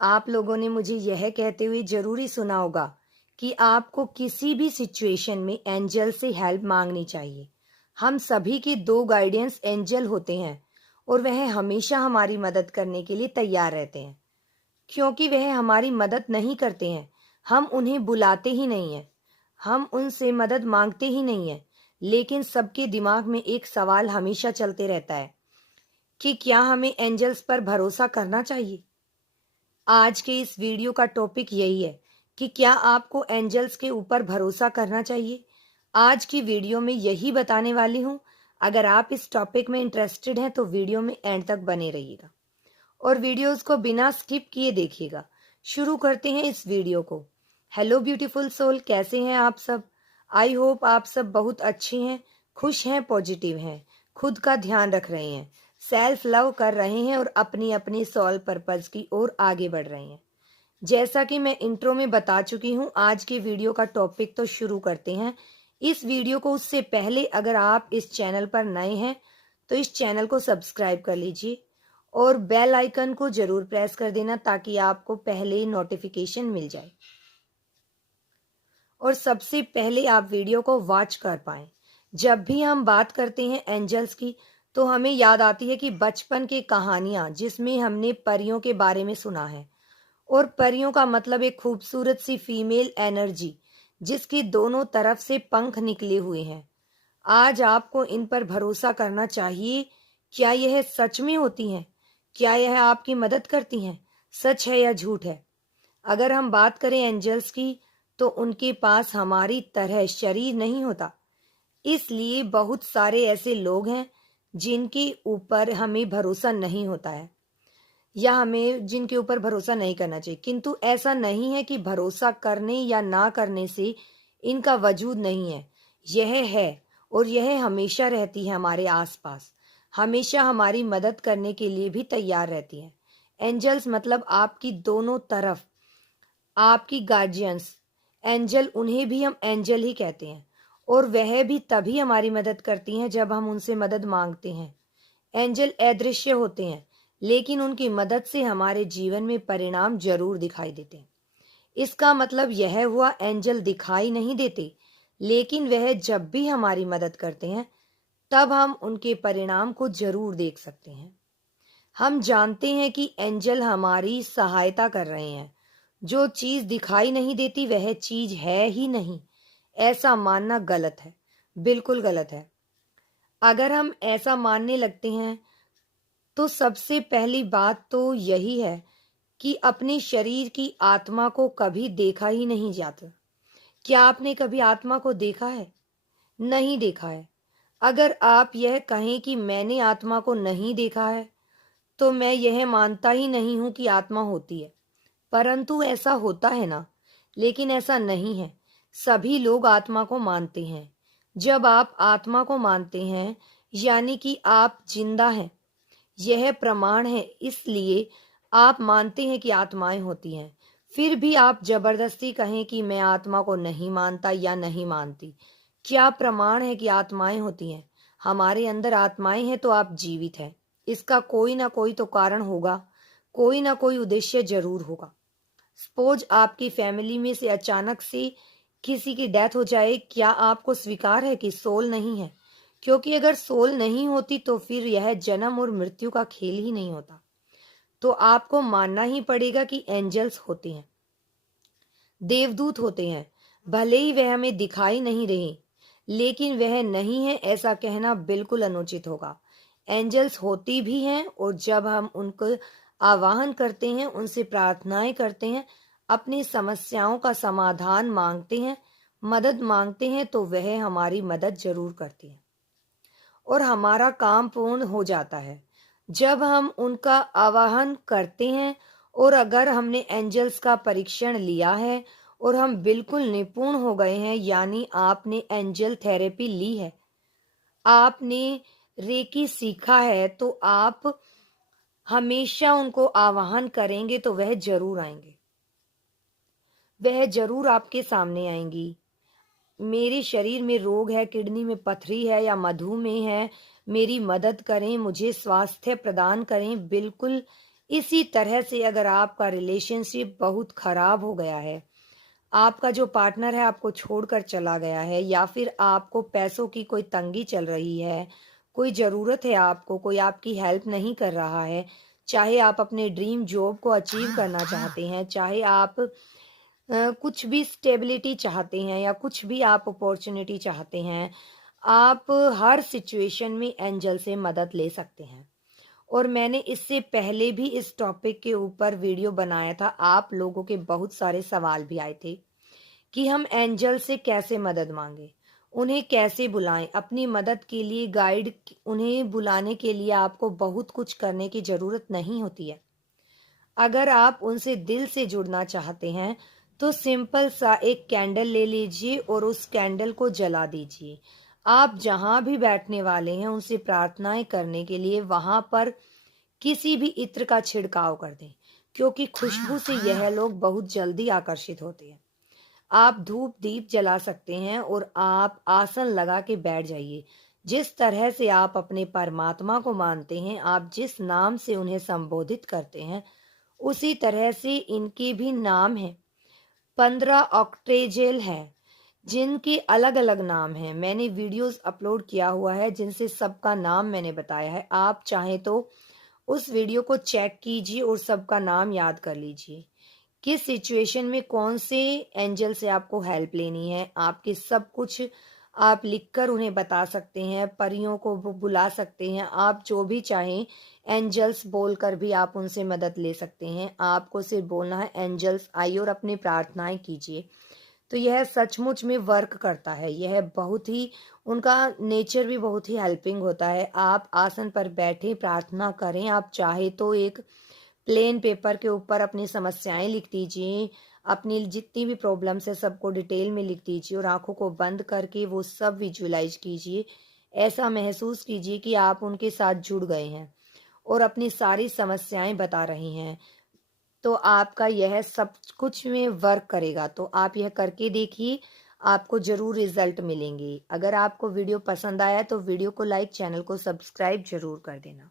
आप लोगों ने मुझे यह कहते हुए ज़रूरी सुना होगा कि आपको किसी भी सिचुएशन में एंजल से हेल्प मांगनी चाहिए। हम सभी के दो गाइडेंस एंजल होते हैं और वह हमेशा हमारी मदद करने के लिए तैयार रहते हैं। क्योंकि वह हमारी मदद नहीं करते हैं, हम उन्हें बुलाते ही नहीं हैं, हम उनसे मदद मांगते ही नहीं हैं। लेकिन सबके दिमाग में एक सवाल हमेशा चलते रहता है कि क्या हमें एंजल्स पर भरोसा करना चाहिए। आज के इस वीडियो का टॉपिक यही है कि क्या आपको एंजल्स के ऊपर भरोसा करना चाहिए। आज की वीडियो में यही बताने वाली हूँ। अगर आप इस टॉपिक में इंटरेस्टेड हैं तो वीडियो में एंड तक बने रहिएगा और वीडियोस को बिना स्किप किए देखिएगा। शुरू करते हैं इस वीडियो को। हेलो ब्यूटीफुल सोल, कैसे हैं आप सब। आई होप आप सब बहुत अच्छे हैं, खुश हैं, पॉजिटिव हैं, खुद का ध्यान रख रहे हैं, सेल्फ लव कर रहे हैं और अपनी अपनी सोल पर्पस की ओर आगे बढ़ रहे हैं। जैसा कि मैं इंट्रो में बता चुकी हूँ, आज के वीडियो का टॉपिक तो शुरू करते हैं। इस वीडियो को उससे पहले अगर आप इस चैनल पर नए हैं तो इस चैनल को सब्सक्राइब कर लीजिए और बेल आइकन को जरूर प्रेस कर देना ताकि आपको पहले ही नोटिफिकेशन मिल जाए और सबसे पहले आप वीडियो को वॉच कर पाएं। जब भी हम बात करते हैं एंजल्स की तो हमें याद आती है कि बचपन की कहानियां जिसमें हमने परियों के बारे में सुना है। और परियों का मतलब एक खूबसूरत सी फीमेल एनर्जी जिसकी दोनों तरफ से पंख निकले हुए हैं। आज आपको इन पर भरोसा करना चाहिए। क्या यह सच में होती हैं? क्या यह आपकी मदद करती हैं? सच है या झूठ है? अगर हम बात करें एंजल्स की तो उनके पास हमारी तरह शरीर नहीं होता। इसलिए बहुत सारे ऐसे लोग हैं जिनके ऊपर हमें भरोसा नहीं होता है या हमें जिनके ऊपर भरोसा नहीं करना चाहिए। किंतु ऐसा नहीं है कि भरोसा करने या ना करने से इनका वजूद नहीं है। यह है और यह हमेशा रहती है हमारे आसपास, हमेशा हमारी मदद करने के लिए भी तैयार रहती है। एंजल्स मतलब आपकी दोनों तरफ आपकी गार्जियंस एंजल, उन्हें भी हम एंजल ही कहते हैं और वह भी तभी हमारी मदद करती हैं जब हम उनसे मदद मांगते हैं। एंजल अदृश्य होते हैं लेकिन उनकी मदद से हमारे जीवन में परिणाम जरूर दिखाई देते हैं। इसका मतलब यह हुआ एंजल दिखाई नहीं देते, लेकिन वह जब भी हमारी मदद करते हैं तब हम उनके परिणाम को जरूर देख सकते हैं। हम जानते हैं कि एंजल हमारी सहायता कर रहे हैं। जो चीज दिखाई नहीं देती वह चीज है ही नहीं, ऐसा मानना गलत है, बिल्कुल गलत है। अगर हम ऐसा मानने लगते हैं तो सबसे पहली बात तो यही है कि अपने शरीर की आत्मा को कभी देखा ही नहीं जाता। क्या आपने कभी आत्मा को देखा है? नहीं देखा है। अगर आप यह कहें कि मैंने आत्मा को नहीं देखा है तो मैं यह मानता ही नहीं हूं कि आत्मा होती है। परंतु ऐसा होता है ना, लेकिन ऐसा नहीं है। सभी लोग आत्मा को मानते हैं। जब आप आत्मा को मानते हैं यानी कि आप जिंदा हैं, यह प्रमाण है। इसलिए आप मानते हैं कि आत्माएं होती हैं। फिर भी आप जबरदस्ती कहें कि मैं आत्मा को नहीं मानता या नहीं मानती। क्या प्रमाण है कि आत्माएं होती हैं? हमारे अंदर आत्माएं हैं तो आप जीवित हैं। इसका कोई ना कोई तो कारण होगा, कोई ना कोई उद्देश्य जरूर होगा। सपोज आपकी फैमिली में से अचानक से किसी की डेथ हो जाए, क्या आपको स्वीकार है कि सोल नहीं है? क्योंकि अगर सोल नहीं होती तो फिर यह जन्म और मृत्यु का खेल ही नहीं होता। तो आपको मानना ही पड़ेगा कि एंजल्स होते हैं, देवदूत होते हैं। भले ही वह हमें दिखाई नहीं रहे, लेकिन वह नहीं है ऐसा कहना बिल्कुल अनुचित होगा। एंजल्स होती भी हैं और जब हम उनको आवाहन करते हैं, उनसे प्रार्थनाएं करते हैं, अपनी समस्याओं का समाधान मांगते हैं, मदद मांगते हैं तो वह हमारी मदद जरूर करती है और हमारा काम पूर्ण हो जाता है जब हम उनका आवाहन करते हैं। और अगर हमने एंजल्स का परीक्षण लिया है और हम बिल्कुल निपुण हो गए हैं, यानी आपने एंजल थेरेपी ली है, आपने रेकी सीखा है, तो आप हमेशा उनको आवाहन करेंगे तो वह जरूर आएंगे, वह जरूर आपके सामने आएंगी। मेरे शरीर में रोग है, किडनी में पथरी है या मधुमेह है, मेरी मदद करें, मुझे स्वास्थ्य प्रदान करें। बिल्कुल इसी तरह से अगर आपका रिलेशनशिप बहुत खराब हो गया है, आपका जो पार्टनर है आपको छोड़कर चला गया है, या फिर आपको पैसों की कोई तंगी चल रही है, कोई ज़रूरत है आपको, कोई आपकी हेल्प नहीं कर रहा है, चाहे आप अपने ड्रीम जॉब को अचीव करना चाहते हैं, चाहे आप कुछ भी स्टेबिलिटी चाहते हैं या कुछ भी आप अपॉर्चुनिटी चाहते हैं, आप हर सिचुएशन में एंजल से मदद ले सकते हैं। और मैंने इससे पहले भी इस टॉपिक के ऊपर वीडियो बनाया था। आप लोगों के बहुत सारे सवाल भी आए थे कि हम एंजल से कैसे मदद मांगे, उन्हें कैसे बुलाएं। अपनी मदद के लिए गाइड, उन्हें बुलाने के लिए आपको बहुत कुछ करने की ज़रूरत नहीं होती है। अगर आप उनसे दिल से जुड़ना चाहते हैं तो सिंपल सा एक कैंडल ले लीजिए और उस कैंडल को जला दीजिए। आप जहाँ भी बैठने वाले हैं उनसे प्रार्थनाएं करने के लिए वहां पर किसी भी इत्र का छिड़काव कर दें, क्योंकि खुशबू से यह लोग बहुत जल्दी आकर्षित होते हैं। आप धूप दीप जला सकते हैं और आप आसन लगा के बैठ जाइए। जिस तरह से आप अपने परमात्मा को मानते हैं, आप जिस नाम से उन्हें संबोधित करते हैं, उसी तरह से इनके भी नाम हैं। 15 ऑक्टेजेल हैं जिनके अलग अलग नाम हैं। मैंने वीडियोस अपलोड किया हुआ है जिनसे सबका नाम मैंने बताया है। आप चाहें तो उस वीडियो को चेक कीजिए और सबका नाम याद कर लीजिए। किस सिचुएशन में कौन से एंजल से आपको हेल्प लेनी है, आपके सब कुछ आप लिखकर उन्हें बता सकते हैं। परियों को बुला सकते हैं, आप जो भी चाहें एंजल्स बोलकर भी आप उनसे मदद ले सकते हैं। आपको सिर्फ बोलना है एंजल्स आइए और अपनी प्रार्थनाएं कीजिए। तो यह सचमुच में वर्क करता है। यह बहुत ही, उनका नेचर भी बहुत ही हेल्पिंग होता है। आप आसन पर बैठे प्रार्थना करें। आप चाहे तो एक प्लेन पेपर के ऊपर अपनी समस्याएं लिख दीजिए, अपनी जितनी भी प्रॉब्लम्स है सबको डिटेल में लिख दीजिए और आंखों को बंद करके वो सब विजुअलाइज कीजिए। ऐसा महसूस कीजिए कि आप उनके साथ जुड़ गए हैं और अपनी सारी समस्याएं बता रही हैं। तो आपका यह सब कुछ में वर्क करेगा। तो आप यह करके देखिए, आपको ज़रूर रिजल्ट मिलेंगे। अगर आपको वीडियो पसंद आया तो वीडियो को लाइक, चैनल को सब्सक्राइब जरूर कर देना।